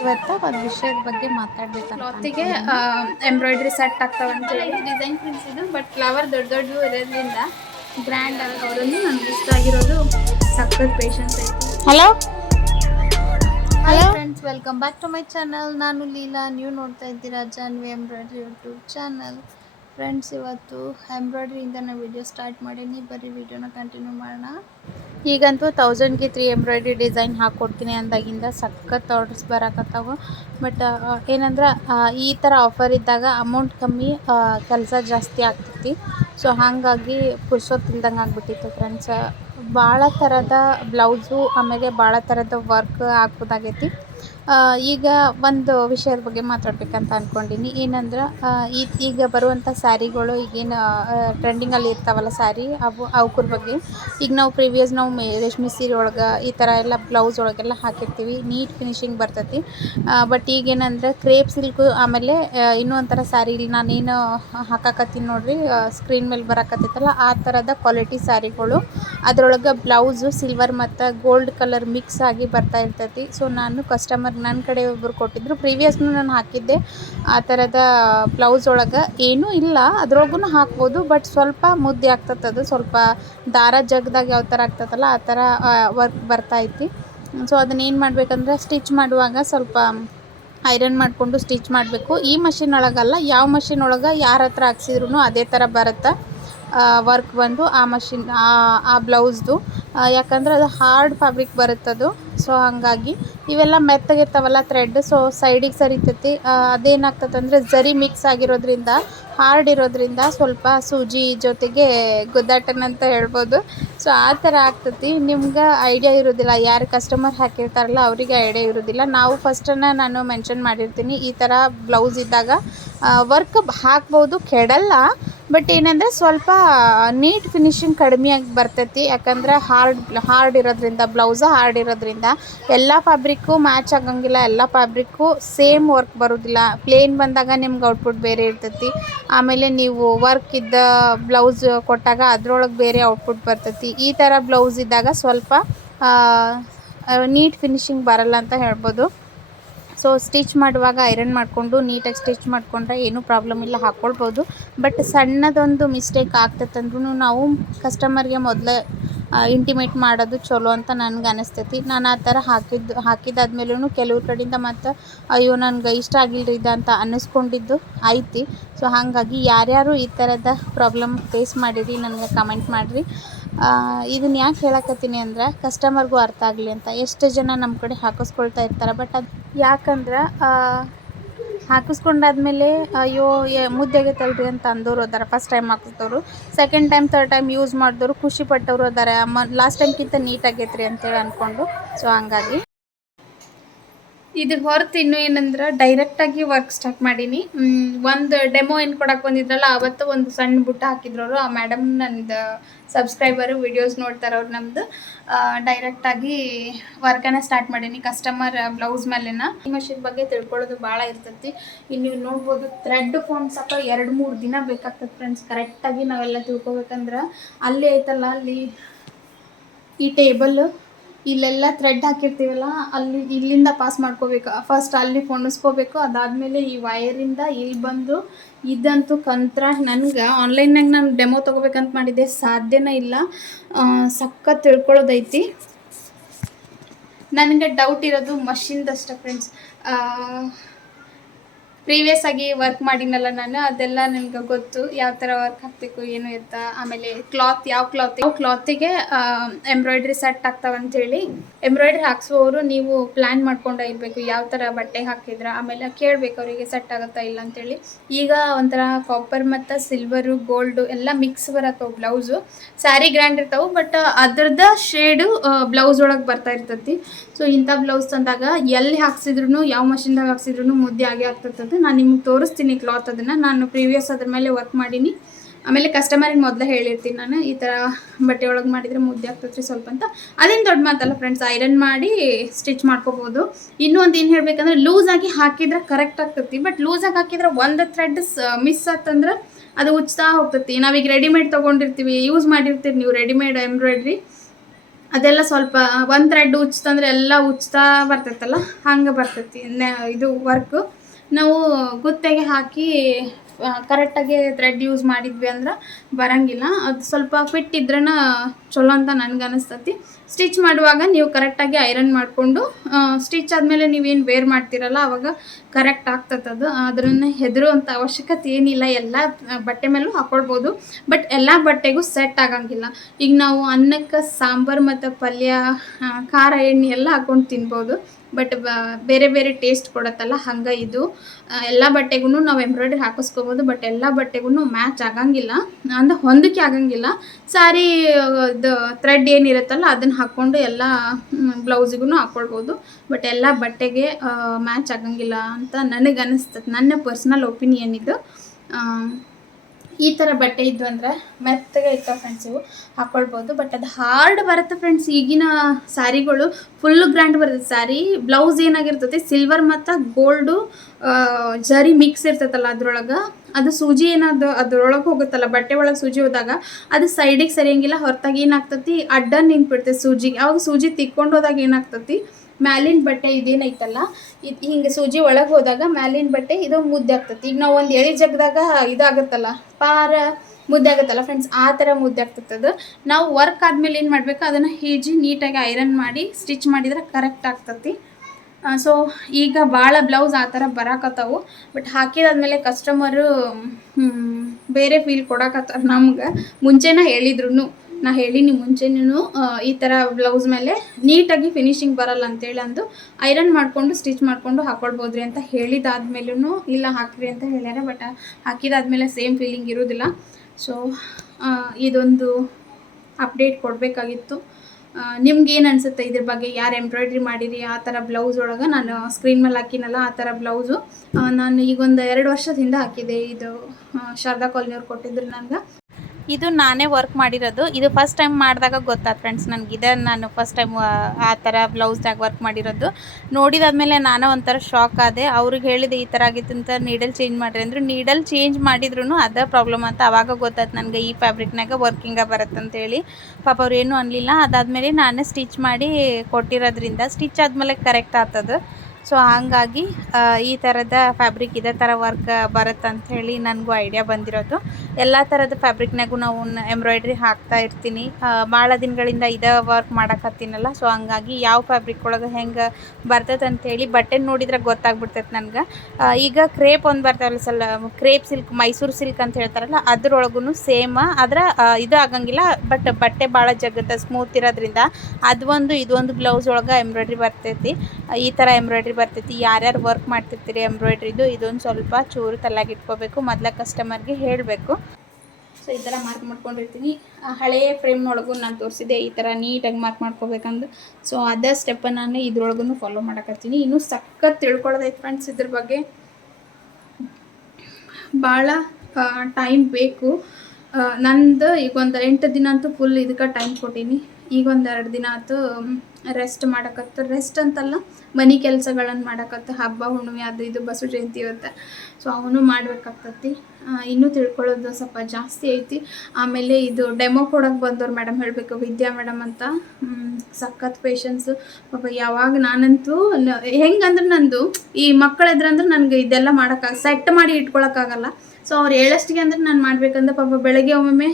ಇವತ್ತು ಒಂದು ವಿಷಯದ ಬಗ್ಗೆ ಮಾತಾಡ್ಬೇಕಂತ ಕ್ಲಾತಿಗೆ ಅನ್ಕೊಂಡಿನಿ. ಎಂಬ್ರಾಯ್ಡ್ರಿ ಸೆಟ್ ಆಗ್ತಾವಂತೇಳಿ ಡಿಸೈನ್ ಪ್ರಿಂಟ್ಸ್ ಇದು. ಬಟ್ ಫ್ಲವರ್ ದೊಡ್ಡ ದೊಡ್ಡ ಇರೋದ್ರಿಂದ ಗ್ರ್ಯಾಂಡ್ ಆಗೋದ್ರಿಂದ ನನಗೆ ಇಷ್ಟ ಆಗಿರೋದು ಸಖತ್ ಪೇಷನ್ಸ್ ಐತಿ. Hello hi hello friends, welcome back to my channel. ನಾನು ಲೀಲಾ, ನೀವು ನೋಡ್ತಾ ಇದ್ದೀರಾ Janvi embroidery YouTube channel. Friends, ಇವತ್ತು ಎಂಬ್ರಾಯ್ಡ್ರಿಯಿಂದ ನಾನು ವಿಡಿಯೋ ಸ್ಟಾರ್ಟ್ ಮಾಡೀನಿ. ಬರೀ ವಿಡಿಯೋನ ಕಂಟಿನ್ಯೂ ಮಾಡೋಣ. ಈಗಂತೂ 1000ಗೆ 3 ಎಂಬ್ರಾಯ್ಡ್ರಿ ಡಿಸೈನ್ ಹಾಕ್ಕೊಡ್ತೀನಿ ಅಂದಾಗಿಂದ ಸಖತ್ ಆರ್ಡರ್ಸ್ ಬರಕತ್ತಾವು. ಬಟ್ ಏನಂದ್ರೆ ಈ ಥರ ಆಫರ್ ಇದ್ದಾಗ ಅಮೌಂಟ್ ಕಮ್ಮಿ, ಕೆಲಸ ಜಾಸ್ತಿ ಆಗ್ತೈತಿ. ಸೊ ಹಾಗಾಗಿ ಪುರ್ಸೊತ್ತಿಲ್ದಂಗೆ ಆಗ್ಬಿಟ್ಟಿತ್ತು ಫ್ರೆಂಡ್ಸ್. ಭಾಳ ಥರದ ಬ್ಲೌಸು, ಆಮೇಲೆ ಭಾಳ ಥರದ ವರ್ಕ್ ಹಾಕ್ಬೋದಾಗೈತಿ. ಈಗ ಒಂದು ವಿಷಯದ ಬಗ್ಗೆ ಮಾತಾಡ್ಬೇಕಂತ ಅಂದ್ಕೊಂಡಿನಿ. ಏನಂದ್ರೆ ಈಗ ಬರುವಂಥ ಸ್ಯಾರಿಗಳು ಈಗೇನು ಟ್ರೆಂಡಿಂಗಲ್ಲಿ ಇರ್ತಾವಲ್ಲ ಸ್ಯಾರಿ, ಅವ್ರ ಬಗ್ಗೆ. ಈಗ ನಾವು ರೇಷ್ಮೆ ಸೀರೆ ಒಳಗೆ ಈ ಥರ ಎಲ್ಲ ಬ್ಲೌಸ್ ಒಳಗೆಲ್ಲ ಹಾಕಿರ್ತೀವಿ, ನೀಟ್ ಫಿನಿಶಿಂಗ್ ಬರ್ತೈತಿ. ಬಟ್ ಈಗೇನಂದ್ರೆ ಕ್ರೇಪ್ ಸಿಲ್ಕು, ಆಮೇಲೆ ಇನ್ನೂ ಒಂಥರ ಸ್ಯಾರಿ ಇಲ್ಲಿ ನಾನೇನು ಹಾಕಾಕತ್ತೀನಿ ನೋಡ್ರಿ, ಸ್ಕ್ರೀನ್ ಮೇಲೆ ಬರಾಕತ್ತೈತಲ್ಲ, ಆ ಥರದ ಕ್ವಾಲಿಟಿ ಸ್ಯಾರಿಗಳು. ಅದರೊಳಗೆ ಬ್ಲೌಸು ಸಿಲ್ವರ್ ಮತ್ತು ಗೋಲ್ಡ್ ಕಲರ್ ಮಿಕ್ಸ್ ಆಗಿ ಬರ್ತಾ ಇರ್ತೈತಿ. ಸೊ ನಾನು ಕಸ್ಟಮರ್ ನನ್ನ ಕಡೆ ಒಬ್ಬರು ಕೊಟ್ಟಿದ್ದರು, ಪ್ರೀವಿಯಸ್ನು ನಾನು ಹಾಕಿದ್ದೆ ಆ ಥರದ ಬ್ಲೌಸ್ ಒಳಗೆ. ಏನೂ ಇಲ್ಲ, ಅದ್ರೊಳಗೂ ಹಾಕ್ಬೋದು, ಬಟ್ ಸ್ವಲ್ಪ ಮುದ್ದೆ ಆಗ್ತದೆ. ಸ್ವಲ್ಪ ದಾರ ಜಗ್ದಾಗ ಯಾವ ಥರ ಆಗ್ತದಲ್ಲ ಆ ಥರ ವರ್ಕ್ ಬರ್ತಾಯಿತ್ತು. ಸೊ ಅದನ್ನೇನು ಮಾಡಬೇಕಂದ್ರೆ, ಸ್ಟಿಚ್ ಮಾಡುವಾಗ ಸ್ವಲ್ಪ ಐರನ್ ಮಾಡಿಕೊಂಡು ಸ್ಟಿಚ್ ಮಾಡಬೇಕು. ಈ ಮಷಿನ್ ಒಳಗಲ್ಲ, ಯಾವ ಮಷಿನ್ ಒಳಗೆ ಯಾರ ಹತ್ರ ಹಾಕ್ಸಿದ್ರು ಅದೇ ಥರ ಬರುತ್ತೆ ವರ್ಕ್ ಬಂದು ಆ ಬ್ಲೌಸ್ದು. ಯಾಕಂದ್ರೆ ಅದು ಹಾರ್ಡ್ ಫ್ಯಾಬ್ರಿಕ್ ಬರುತ್ತದು. ಸೊ ಹಾಗಾಗಿ ಇವೆಲ್ಲ ಮೆತ್ತಗಿರ್ತಾವಲ್ಲ ಥ್ರೆಡ್, ಸೊ ಸೈಡಿಗೆ ಸರಿತೈತಿ. ಅದೇನಾಗ್ತದೆ ಅಂದರೆ ಝರಿ ಮಿಕ್ಸ್ ಆಗಿರೋದ್ರಿಂದ, ಹಾರ್ಡ್ ಇರೋದ್ರಿಂದ ಸ್ವಲ್ಪ ಸೂಜಿ ಜೊತೆಗೆ ಗುದ್ದಾಟನಂತ ಹೇಳ್ಬೋದು. ಸೊ ಆ ಥರ ಆಗ್ತೈತಿ. ನಿಮ್ಗೆ ಐಡಿಯಾ ಇರೋದಿಲ್ಲ, ಯಾರು ಕಸ್ಟಮರ್ ಹಾಕಿರ್ತಾರಲ್ಲ ಅವರಿಗೆ ಐಡಿಯಾ ಇರೋದಿಲ್ಲ. ನಾವು ಫಸ್ಟನ್ನು ನಾನು ಮೆನ್ಷನ್ ಮಾಡಿರ್ತೀನಿ, ಈ ಥರ ಬ್ಲೌಸ್ ಇದ್ದಾಗ ವರ್ಕ್ ಹಾಕ್ಬೋದು, ಕೆಡಲ್ಲ. ಬಟ್ ಏನಂದರೆ ಸ್ವಲ್ಪ ನೀಟ್ ಫಿನಿಶಿಂಗ್ ಕಡಿಮೆಯಾಗಿ ಬರ್ತೈತಿ. ಯಾಕಂದರೆ ಹಾರ್ಡ್ ಇರೋದ್ರಿಂದ, ಬ್ಲೌಸ ಹಾರ್ಡ್ ಇರೋದ್ರಿಂದ ಎಲ್ಲ ಫ್ಯಾಬ್ರಿಕ್ಕು ಮ್ಯಾಚ್ ಆಗಂಗಿಲ್ಲ, ಎಲ್ಲ ಫ್ಯಾಬ್ರಿಕ್ಕು ಸೇಮ್ ವರ್ಕ್ ಬರೋದಿಲ್ಲ. ಪ್ಲೇನ್ ಬಂದಾಗ ನಿಮ್ಗೆ ಔಟ್ಪುಟ್ ಬೇರೆ ಇರ್ತೈತಿ. ಆಮೇಲೆ ನೀವು ವರ್ಕ್ ಇದ್ದ ಬ್ಲೌಸ್ ಕೊಟ್ಟಾಗ ಅದರೊಳಗೆ ಬೇರೆ ಔಟ್ಪುಟ್ ಬರ್ತೈತಿ. ಈ ಥರ ಬ್ಲೌಸ್ ಇದ್ದಾಗ ಸ್ವಲ್ಪ ನೀಟ್ ಫಿನಿಶಿಂಗ್ ಬರಲ್ಲ ಅಂತ ಹೇಳ್ಬೋದು. ಸೊ ಸ್ಟಿಚ್ ಮಾಡುವಾಗ ಐರನ್ ಮಾಡಿಕೊಂಡು ನೀಟಾಗಿ ಸ್ಟಿಚ್ ಮಾಡಿಕೊಂಡ್ರೆ ಏನೂ ಪ್ರಾಬ್ಲಮ್ ಇಲ್ಲ, ಹಾಕ್ಕೊಳ್ಬೋದು. ಬಟ್ ಸಣ್ಣದೊಂದು ಮಿಸ್ಟೇಕ್ ಆಗ್ತೈತಂದ್ರೂ ನಾವು ಕಸ್ಟಮರ್ಗೆ ಮೊದಲೇ ಇಂಟಿಮೇಟ್ ಮಾಡೋದು ಚಲೋ ಅಂತ ನನಗೆ ಅನಿಸ್ತೈತಿ. ನಾನು ಆ ಥರ ಹಾಕಿದ್ದಾದ್ಮೇಲೂ ಕೆಲವ್ರ ಕಡೆಯಿಂದ ಮತ್ತು ಅಯ್ಯೋ ನನಗೆ ಇಷ್ಟ ಆಗಿಲ್ಲರಿ ಇದು ಅಂತ ಅನ್ನಿಸ್ಕೊಂಡಿದ್ದು ಐತಿ. ಸೊ ಹಾಗಾಗಿ ಯಾರ್ಯಾರು ಈ ಥರದ ಪ್ರಾಬ್ಲಮ್ ಫೇಸ್ ಮಾಡಿರಿ ನನಗೆ ಕಮೆಂಟ್ ಮಾಡಿರಿ. ಇದನ್ನು ಯಾಕೆ ಹೇಳಕತ್ತೀನಿ ಅಂದ್ರೆ ಕಸ್ಟಮರ್ಗೂ ಅರ್ಥ ಆಗಲಿ ಅಂತ. ಎಷ್ಟು ಜನ ನಮ್ಮ ಕಡೆ ಹಾಕಿಸ್ಕೊಳ್ತಾ ಇರ್ತಾರೆ, ಬಟ್ ಅದು ಯಾಕಂದ್ರೆ ಹಾಕಿಸ್ಕೊಂಡಾದ್ಮೇಲೆ ಅಯ್ಯೋ ಮುದ್ದೆ ಆಗೈತಲ್ರಿ ಅಂತ ಅಂದವರು ಅದಾರ. ಫಸ್ಟ್ ಟೈಮ್ ಹಾಕಿಸ್ದವರು, second time third time use ಮಾಡಿದವರು ಖುಷಿ ಪಟ್ಟವರು ಅದಾರ. ಲಾಸ್ಟ್ ಟೈಮ್ಗಿಂತ ನೀಟ್ ಆಗೈತ್ರಿ ಅಂತೇಳಿ ಅಂದ್ಕೊಂಡು. ಸೊ ಹಂಗಾಗಿ ಇದು ಹೊರತು ಇನ್ನೂ ಏನಂದ್ರೆ ಡೈರೆಕ್ಟಾಗಿ ವರ್ಕ್ ಸ್ಟಾರ್ಟ್ ಮಾಡೀನಿ. ಒಂದು ಡೆಮೋ ಏನು ಕೊಡಕ್ಕೆ ಬಂದಿದ್ರಲ್ಲ, ಅವತ್ತು ಒಂದು ಸಣ್ಣ ಬುಟ್ಟ ಹಾಕಿದ್ರು ಅವರು. ಆ ಮೇಡಮ್ ನಂದು ಸಬ್ಸ್ಕ್ರೈಬರು, ವಿಡಿಯೋಸ್ ನೋಡ್ತಾರೆ ಅವ್ರು. ನಮ್ಮದು ಡೈರೆಕ್ಟಾಗಿ ವರ್ಕನ್ನು ಸ್ಟಾರ್ಟ್ ಮಾಡೀನಿ ಕಸ್ಟಮರ್ ಬ್ಲೌಸ್ ಮೇಲೆನ. ಈ ಮಷಿನ್ ಬಗ್ಗೆ ತಿಳ್ಕೊಳ್ಳೋದು ಭಾಳ ಇರ್ತೈತಿ. ಇನ್ನು ನೀವು ನೋಡ್ಬೋದು, ಥ್ರೆಡ್ ಫಾರ್ಮ್ ಸಾಕ 2-3 ದಿನ ಬೇಕಾಗ್ತದೆ ಫ್ರೆಂಡ್ಸ್. ಕರೆಕ್ಟಾಗಿ ನಾವೆಲ್ಲ ತಿಳ್ಕೊಬೇಕಂದ್ರೆ ಅಲ್ಲಿ ಐತಲ್ಲ, ಅಲ್ಲಿ ಈ ಟೇಬಲ್ ಇಲ್ಲೆಲ್ಲ ಥ್ರೆಡ್ ಹಾಕಿರ್ತೀವಲ್ಲ, ಇಲ್ಲಿಂದ ಪಾಸ್ ಮಾಡ್ಕೋಬೇಕು. ಫಸ್ಟ್ ಅಲ್ಲಿ ಹೊಣಿಸ್ಕೋಬೇಕು, ಅದಾದಮೇಲೆ ಈ ವಯರಿಂದ ಇಲ್ಲಿ ಬಂದು. ಇದಂತೂ ಕಂತ್ರ. ನನಗೆ ಆನ್ಲೈನ್ನಾಗ ನಾನು ಡೆಮೋ ತೊಗೋಬೇಕಂತ ಮಾಡಿದ್ದೆ, ಸಾಧ್ಯನೇ ಇಲ್ಲ. ಸಖತ್ ತಿಳ್ಕೊಳ್ಳೋದೈತಿ. ನನಗೆ ಡೌಟ್ ಇರೋದು ಮಷಿನ್ದಷ್ಟೇ ಫ್ರೆಂಡ್ಸ್. ಪ್ರೀವಿಯಸ್ ಆಗಿ ವರ್ಕ್ ಮಾಡಿನಲ್ಲ ನಾನು, ಅದೆಲ್ಲ ನನಗೆ ಗೊತ್ತು, ಯಾವ ಥರ ವರ್ಕ್ ಹಾಕಬೇಕು ಏನು ಎತ್ತ. ಆಮೇಲೆ ಯಾವ ಕ್ಲಾತಿಗೆ ಎಂಬ್ರಾಯ್ಡ್ರಿ ಸೆಟ್ ಆಗ್ತಾವಂತೇಳಿ ಎಂಬ್ರಾಯ್ಡ್ರಿ ಹಾಕ್ಸುವವರು ನೀವು ಪ್ಲ್ಯಾನ್ ಮಾಡ್ಕೊಂಡು ಇರಬೇಕು, ಯಾವ ಥರ ಬಟ್ಟೆ ಹಾಕಿದ್ರೆ. ಆಮೇಲೆ ಕೇಳಬೇಕು ಅವರಿಗೆ ಸೆಟ್ ಆಗುತ್ತಾ ಇಲ್ಲ ಅಂತೇಳಿ. ಈಗ ಒಂಥರ ಕಾಪರ್ ಮತ್ತು ಸಿಲ್ವರು, ಗೋಲ್ಡು ಎಲ್ಲ ಮಿಕ್ಸ್ ಬರತ್ತವು ಬ್ಲೌಸು. ಸ್ಯಾರಿ ಗ್ರ್ಯಾಂಡ್ ಇರ್ತಾವೆ, ಬಟ್ ಅದ್ರದ್ದು ಶೇಡು ಬ್ಲೌಸ್ ಒಳಗೆ ಬರ್ತಾ ಇರ್ತೈತಿ. ಸೊ ಇಂಥ ಬ್ಲೌಸ್ ತಂದಾಗ ಎಲ್ಲಿ ಹಾಕ್ಸಿದ್ರು, ಯಾವ ಮಷಿನ್ದಾಗ ಹಾಕ್ಸಿದ್ರು ಮುದ್ದೆ ಆಗೇ ಆಗ್ತದೆ. ನಾನು ನಿಮ್ಗೆ ತೋರಿಸ್ತೀನಿ ಕ್ಲಾತ್. ಅದನ್ನು ನಾನು ಪ್ರೀವಿಯಸ್ ಅದ್ರ ಮೇಲೆ ವರ್ಕ್ ಮಾಡೀನಿ. ಆಮೇಲೆ ಕಸ್ಟಮರಿಗೆ ಮೊದಲೇ ಹೇಳಿರ್ತೀನಿ ನಾನು, ಈ ಥರ ಬಟ್ಟೆ ಒಳಗೆ ಮಾಡಿದರೆ ಮುದ್ದೆ ಆಗ್ತೈತ್ರಿ ಸ್ವಲ್ಪ ಅಂತ. ಅದೇನು ದೊಡ್ಡ ಮಾತಲ್ಲ ಫ್ರೆಂಡ್ಸ್, ಐರನ್ ಮಾಡಿ ಸ್ಟಿಚ್ ಮಾಡ್ಕೋಬೋದು. ಇನ್ನೂ ಒಂದು ಏನು ಹೇಳಬೇಕಂದ್ರೆ, ಲೂಸಾಗಿ ಹಾಕಿದ್ರೆ ಕರೆಕ್ಟ್ ಆಗ್ತೈತಿ. ಬಟ್ ಲೂಸಾಗಿ ಹಾಕಿದ್ರೆ ಒಂದು ಥ್ರೆಡ್ ಮಿಸ್ ಆತಂದ್ರೆ ಅದು ಉಚ್ತಾ ಹೋಗ್ತೈತಿ. ನಾವೀಗ ರೆಡಿಮೇಡ್ ತೊಗೊಂಡಿರ್ತೀವಿ, ಯೂಸ್ ಮಾಡಿರ್ತೀರಿ ನೀವು ರೆಡಿಮೇಡ್ ಎಂಬ್ರಾಯ್ಡ್ರಿ. ಅದೆಲ್ಲ ಸ್ವಲ್ಪ ಒಂದು ಥ್ರೆಡ್ ಉಚ್ತಂದ್ರೆ ಎಲ್ಲ ಉಚ್ತಾ ಬರ್ತೈತಲ್ಲ ಹಂಗೆ ಬರ್ತೈತಿ ಇದು ವರ್ಕು. ನಾವು ಗುತ್ತೆಗೆ ಹಾಕಿ ಕರೆಕ್ಟಾಗಿ ಥ್ರೆಡ್ ಯೂಸ್ ಮಾಡಿದ್ವಿ ಅಂದ್ರೆ ಬರೋಂಗಿಲ್ಲ. ಅದು ಸ್ವಲ್ಪ ಫಿಟ್ ಇದ್ರೇ ಚಲೋ ಅಂತ ನನಗೆ ಅನಿಸ್ತತಿ. ಸ್ಟಿಚ್ ಮಾಡುವಾಗ ನೀವು ಕರೆಕ್ಟಾಗಿ ಐರನ್ ಮಾಡಿಕೊಂಡು ಸ್ಟಿಚ್ ಆದಮೇಲೆ ನೀವೇನು ವೇರ್ ಮಾಡ್ತೀರಲ್ಲ ಆವಾಗ ಕರೆಕ್ಟ್ ಆಗ್ತದೆ. ಅದನ್ನು ಹೆದರುವಂಥ ಅವಶ್ಯಕತೆ ಏನಿಲ್ಲ, ಎಲ್ಲ ಬಟ್ಟೆ ಮೇಲೂ ಹಾಕ್ಕೊಳ್ಬೋದು. ಬಟ್ ಎಲ್ಲ ಬಟ್ಟೆಗೂ ಸೆಟ್ ಆಗಂಗಿಲ್ಲ. ಈಗ ನಾವು ಅನ್ನಕ್ಕೆ ಸಾಂಬಾರು ಮತ್ತು ಪಲ್ಯ, ಖಾರ, ಎಣ್ಣೆ ಎಲ್ಲ ಹಾಕ್ಕೊಂಡು ತಿನ್ಬೋದು. ಬಟ್ ಬೇರೆ ಬೇರೆ ಟೇಸ್ಟ್ ಕೊಡುತ್ತಲ್ಲ, ಹಂಗೆ ಇದು ಎಲ್ಲ ಬಟ್ಟೆಗೂ ನಾವು ಎಂಬ್ರಾಯ್ಡ್ರಿ ಹಾಕಿಸ್ಕೋಬೋದು. ಬಟ್ ಎಲ್ಲ ಬಟ್ಟೆಗೂ ಮ್ಯಾಚ್ ಆಗಂಗಿಲ್ಲ, ಅಂದರೆ ಹೊಂದಕ್ಕೆ ಆಗಂಗಿಲ್ಲ. ಸಾರಿ ಇದು ಥ್ರೆಡ್ ಏನಿರುತ್ತಲ್ಲ ಅದನ್ನು ಹಾಕ್ಕೊಂಡು ಎಲ್ಲ ಬ್ಲೌಸಿಗೂ ಹಾಕ್ಕೊಳ್ಬೋದು. ಬಟ್ ಎಲ್ಲ ಬಟ್ಟೆಗೆ ಮ್ಯಾಚ್ ಆಗಂಗಿಲ್ಲ ಅಂತ ನನಗೆ ಅನಿಸ್ತದೆ, ನನ್ನ ಪರ್ಸ್ನಲ್ ಒಪಿನಿಯನ್ ಇದು. ಈ ಥರ ಬಟ್ಟೆ ಇದ್ದು ಅಂದರೆ ಮೆತ್ತಗೆ ಇರ್ತಾವೆ ಫ್ರೆಂಡ್ಸ್, ಇವು ಹಾಕ್ಕೊಳ್ಬೋದು. ಬಟ್ ಅದು ಹಾರ್ಡ್ ಬರುತ್ತೆ ಫ್ರೆಂಡ್ಸ್. ಈಗಿನ ಸ್ಯಾರಿಗಳು ಫುಲ್ಲು ಗ್ರ್ಯಾಂಡ್ ಬರುತ್ತೆ. ಸ್ಯಾರಿ ಬ್ಲೌಸ್ ಏನಾಗಿರ್ತೈತಿ ಸಿಲ್ವರ್ ಮತ್ತು ಗೋಲ್ಡು ಜರಿ ಮಿಕ್ಸ್ ಇರ್ತೈತಲ್ಲ ಅದ್ರೊಳಗೆ, ಅದು ಸೂಜಿ ಏನಾದ್ರು ಅದ್ರೊಳಗೆ ಹೋಗುತ್ತಲ್ಲ, ಬಟ್ಟೆ ಒಳಗೆ ಸೂಜಿ ಹೋದಾಗ ಅದು ಸೈಡಿಗೆ ಸರಿಯಂಗಿಲ್ಲ. ಹೊರತಾಗಿ ಏನಾಗ್ತತಿ ಅಡ್ಡ ನಿಂತ್ಬಿಡ್ತೈತಿ ಸೂಜಿಗೆ. ಅವಾಗ ಸೂಜಿ ತಿಕ್ಕೊಂಡು ಹೋದಾಗ ಏನಾಗ್ತತಿ ಮ್ಯಾಲಿನ ಬಟ್ಟೆ ಇದೇನೈತಲ್ಲ ಇದು ಹಿಂಗೆ ಸೂಜಿ ಒಳಗೆ ಹೋದಾಗ ಮ್ಯಾಲಿನ ಬಟ್ಟೆ ಇದು ಮುದ್ದೆ ಆಗ್ತತಿ. ಈಗ ನಾವು ಒಂದು ಎಳೆ ಜಗ್ದಾಗ ಇದಾಗುತ್ತಲ್ಲ ಪಾರ ಮುದ್ದೆ ಆಗುತ್ತಲ್ಲ ಫ್ರೆಂಡ್ಸ್, ಆ ಥರ ಮುದ್ದೆ ಆಗ್ತದೆ. ನಾವು ವರ್ಕ್ ಆದಮೇಲೆ ಏನು ಮಾಡಬೇಕು, ಅದನ್ನು ಹೀಜಿ ನೀಟಾಗಿ ಐರನ್ ಮಾಡಿ ಸ್ಟಿಚ್ ಮಾಡಿದ್ರೆ ಕರೆಕ್ಟ್ ಆಗ್ತತಿ. ಸೊ ಈಗ ಭಾಳ ಬ್ಲೌಸ್ ಆ ಥರ ಬರಾಕತ್ತಾವು. ಬಟ್ ಹಾಕಿದಾದ್ಮೇಲೆ ಕಸ್ಟಮರು ಬೇರೆ ಫೀಲ್ ಕೊಡಕತ್ತಾರ ನಮ್ಗೆ. ಮುಂಚೆನೇ ಹೇಳಿದ್ರು, ನಾ ಹೇಳೀನಿ ಮುಂಚೆನೂ ಈ ಥರ ಬ್ಲೌಸ್ ಮೇಲೆ ನೀಟಾಗಿ ಫಿನಿಶಿಂಗ್ ಬರಲ್ಲ ಅಂತೇಳಿ ಅಂದು ಐರನ್ ಮಾಡಿಕೊಂಡು ಸ್ಟಿಚ್ ಮಾಡಿಕೊಂಡು ಹಾಕ್ಕೊಳ್ಬೋದ್ರಿ ಅಂತ ಹೇಳಿದಾದ್ಮೇಲೂ ಇಲ್ಲ ಹಾಕ್ರಿ ಅಂತ ಹೇಳ್ಯಾರ. ಬಟ್ ಹಾಕಿದಾದ್ಮೇಲೆ ಸೇಮ್ ಫೀಲಿಂಗ್ ಇರೋದಿಲ್ಲ. ಸೊ ಇದೊಂದು ಅಪ್ಡೇಟ್ ಕೊಡಬೇಕಾಗಿತ್ತು. ನಿಮ್ಗೆ ಏನು ಅನಿಸುತ್ತೆ ಇದ್ರ ಬಗ್ಗೆ? ಯಾರು ಎಂಬ್ರಾಯ್ಡ್ರಿ ಮಾಡಿರಿ ಆ ಥರ ಬ್ಲೌಸ್ ಒಳಗೆ? ನಾನು ಸ್ಕ್ರೀನ್ ಮೇಲೆ ಹಾಕಿನಲ್ಲ ಆ ಥರ ಬ್ಲೌಸು ನಾನು ಈಗೊಂದು 2 ವರ್ಷದ ಹಿಂದೆ ಹಾಕಿದೆ. ಇದು ಶಾರದಾ ಕಾಲೋನಿಯವ್ರು ಕೊಟ್ಟಿದ್ರು ನನಗೆ. ಇದು ನಾನೇ ವರ್ಕ್ ಮಾಡಿರೋದು. ಇದು ಫಸ್ಟ್ ಟೈಮ್ ಮಾಡಿದಾಗ ಗೊತ್ತಾಯ್ತು ಫ್ರೆಂಡ್ಸ್ ನನಗಿದೆ. ನಾನು ಫಸ್ಟ್ ಟೈಮ್ ಆ ಥರ ಬ್ಲೌಸ್ದಾಗ ವರ್ಕ್ ಮಾಡಿರೋದು. ನೋಡಿದಾದ್ಮೇಲೆ ನಾನು ಒಂಥರ ಶಾಕ್ ಆದೆ. ಅವ್ರಿಗೆ ಹೇಳಿದೆ ಈ ಥರ ಆಗಿತ್ತು ಅಂತ, ನೀಡಲ್ ಚೇಂಜ್ ಮಾಡಿರಿ ಅಂದರು. ನೀಡಲ್ ಚೇಂಜ್ ಮಾಡಿದ್ರು ಅದೇ ಪ್ರಾಬ್ಲಮ್ ಅಂತ ಆವಾಗ ಗೊತ್ತಾಯ್ತು ನನಗೆ, ಈ ಫ್ಯಾಬ್ರಿಕ್ನಾಗ ವರ್ಕಿಂಗ ಬರುತ್ತೆ ಅಂತೇಳಿ. ಪಾಪ ಅವ್ರು ಏನೂ ಅನ್ನಲಿಲ್ಲ. ಅದಾದಮೇಲೆ ನಾನೇ ಸ್ಟಿಚ್ ಮಾಡಿ ಕೊಟ್ಟಿರೋದ್ರಿಂದ ಸ್ಟಿಚ್ ಆದಮೇಲೆ ಕರೆಕ್ಟ್ ಆಗ್ತದೆ. ಸೊ ಹಾಗಾಗಿ ಈ ಥರದ ಫ್ಯಾಬ್ರಿಕ್ ಇದೇ ಥರ ವರ್ಕ್ ಬರುತ್ತೆ ಅಂಥೇಳಿ ನನಗೂ ಐಡಿಯಾ ಬಂದಿರೋದು. ಎಲ್ಲ ಥರದ ಫ್ಯಾಬ್ರಿಕ್ನಾಗೂ ನಾವು ಎಂಬ್ರಾಯ್ಡ್ರಿ ಹಾಕ್ತಾ ಇರ್ತೀನಿ. ಭಾಳ ದಿನಗಳಿಂದ ಇದೇ ವರ್ಕ್ ಮಾಡಕತ್ತೀನಲ್ಲ. ಸೊ ಹಂಗಾಗಿ ಯಾವ ಫ್ಯಾಬ್ರಿಕ್ ಒಳಗೆ ಹೆಂಗೆ ಬರ್ತೈತೆ ಅಂಥೇಳಿ ಬಟ್ಟೆ ನೋಡಿದ್ರೆ ಗೊತ್ತಾಗ್ಬಿಡ್ತೈತೆ ನನಗೆ. ಈಗ ಕ್ರೇಪ್ ಒಂದು ಬರ್ತಾವಲ್ಲ ಕ್ರೇಪ್ ಸಿಲ್ಕ್, ಮೈಸೂರು ಸಿಲ್ಕ್ ಅಂತ ಹೇಳ್ತಾರಲ್ಲ, ಅದ್ರೊಳಗೂ ಸೇಮ್. ಆದ್ರೆ ಇದು ಆಗಂಗಿಲ್ಲ. ಬಟ್ ಬಟ್ಟೆ ಭಾಳ ಜಗುತ್ತೆ, ಸ್ಮೂತ್ ಇರೋದ್ರಿಂದ ಅದೊಂದು ಇದೊಂದು ಬ್ಲೌಸ್ ಒಳಗೆ ಎಂಬ್ರಾಯ್ಡ್ರಿ ಬರ್ತೈತಿ. ಈ ಥರ ಎಂಬ್ರಾಯ್ಡ್ರಿ ಬರ್ತೈತಿ. ಯಾರ್ಯಾರು ವರ್ಕ್ ಮಾಡ್ತಿರ್ತೀರಿ ಎಂಬ್ರಾಯ್ಡ್ರಿದು ಇದೊಂದು ಸ್ವಲ್ಪ ಚೂರು ತಲೆಗೆ ಇಟ್ಕೋಬೇಕು, ಮೊದಲ ಕಸ್ಟಮರ್ಗೆ ಹೇಳಬೇಕು. ಸೊ ಈ ಥರ ಮಾರ್ಕ್ ಮಾಡ್ಕೊಂಡಿರ್ತೀನಿ. ಹಳೆಯ ಫ್ರೇಮ್ನೊಳಗೂ ನಾನು ತೋರಿಸಿದೆ ಈ ಥರ ನೀಟಾಗಿ ಮಾರ್ಕ್ ಮಾಡ್ಕೋಬೇಕಂದು. ಸೊ ಅದೇ ಸ್ಟೆಪ್ಪನ್ನು ನಾನು ಇದ್ರೊಳಗೂ ಫಾಲೋ ಮಾಡಕತ್ತೀನಿ. ಇನ್ನೂ ಸಖತ್ ತಿಳ್ಕೊಳ್ಳೋದೈತೆ ಫ್ರೆಂಡ್ಸ್ ಇದ್ರ ಬಗ್ಗೆ. ಭಾಳ ಟೈಮ್ ಬೇಕು. ನಂದು ಈಗ ಒಂದು 8 ದಿನ ಅಂತೂ ಫುಲ್ ಇದಕ್ಕೆ ಟೈಮ್ ಕೊಟ್ಟೀನಿ. ಈಗ ಒಂದು 2 ದಿನ ಆಯ್ತು ರೆಸ್ಟ್ ಮಾಡಕತ್ತು. ರೆಸ್ಟ್ ಅಂತಲ್ಲ, ಮನೆ ಕೆಲಸಗಳನ್ನು ಮಾಡಕತ್ತು. ಹಬ್ಬ ಹುಣ್ಣಿಮೆ ಅದು ಇದು ಬಸವ ಜಯಂತಿ ಇವತ್ತು. ಸೊ ಅವನು ಮಾಡ್ಬೇಕಾಗ್ತತಿ. ಇನ್ನೂ ತಿಳ್ಕೊಳ್ಳೋದು ಸ್ವಲ್ಪ ಜಾಸ್ತಿ ಐತಿ. ಆಮೇಲೆ ಇದು ಡೆಮೋ ಕೊಡೋಕೆ ಬಂದವ್ರು ಮೇಡಮ್ ಹೇಳಬೇಕು, ವಿದ್ಯಾ ಮೇಡಮ್ ಅಂತ. ಸಖತ್ ಪೇಷನ್ಸು ಪಾಪ. ಯಾವಾಗ ನಾನಂತೂ ಹೆಂಗಂದ್ರೆ ನಂದು ಈ ಮಕ್ಕಳಿದ್ರಂದ್ರೆ ನನಗೆ ಇದೆಲ್ಲ ಸೆಟ್ ಮಾಡಿ ಇಟ್ಕೊಳಕ್ಕಾಗಲ್ಲ. ಸೊ ಅವ್ರು ಹೇಳಷ್ಟಿಗೆ ಅಂದ್ರೆ ನಾನು ಮಾಡ್ಬೇಕಂದ್ರೆ ಪಾಪ ಬೆಳಗ್ಗೆ ಒಮ್ಮೊಮ್ಮೆ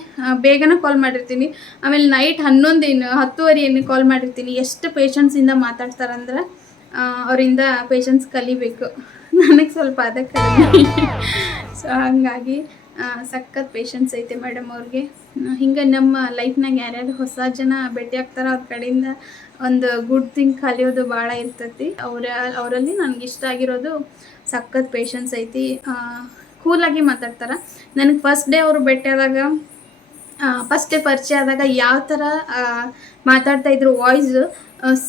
ಬೇಗನೆ ಕಾಲ್ ಮಾಡಿರ್ತೀನಿ. ಆಮೇಲೆ ನೈಟ್ 10:30 ಕಾಲ್ ಮಾಡಿರ್ತೀನಿ. ಎಷ್ಟು ಪೇಷನ್ಸಿಂದ ಮಾತಾಡ್ತಾರಂದ್ರೆ ಅವರಿಂದ ಪೇಷನ್ಸ್ ಕಲಿಬೇಕು. ನನಗೆ ಸ್ವಲ್ಪ ಅದೇ ಕಲಿಬೇಕು. ಸೊ ಹಾಗಾಗಿ ಸಖತ್ ಪೇಷನ್ಸ್ ಐತೆ ಮೇಡಮ್ ಅವ್ರಿಗೆ. ಹಿಂಗೆ ನಮ್ಮ ಲೈಫ್ನಾಗ ಯಾರ್ಯಾರು ಹೊಸ ಜನ ಭೇಟಿ ಆಗ್ತಾರೋ ಅವ್ರ ಕಡೆಯಿಂದ ಒಂದು ಗುಡ್ ಥಿಂಗ್ ಕಲಿಯೋದು ಭಾಳ ಇರ್ತೈತಿ. ಅವರಲ್ಲಿ ನನಗೆ ಇಷ್ಟ ಆಗಿರೋದು ಸಖತ್ ಪೇಷನ್ಸ್ ಐತಿ. ಕೂಲಾಗಿ ಮಾತಾಡ್ತಾರೆ. ನನಗೆ ಫಸ್ಟ್ ಡೇ ಅವರು ಭೇಟಿಯಾದಾಗ, ಫಸ್ಟ್ ಡೇ ಪರಿಚಯ ಆದಾಗ ಯಾವ ಥರ ಮಾತಾಡ್ತಾಯಿದ್ರು, ವಾಯ್ಸು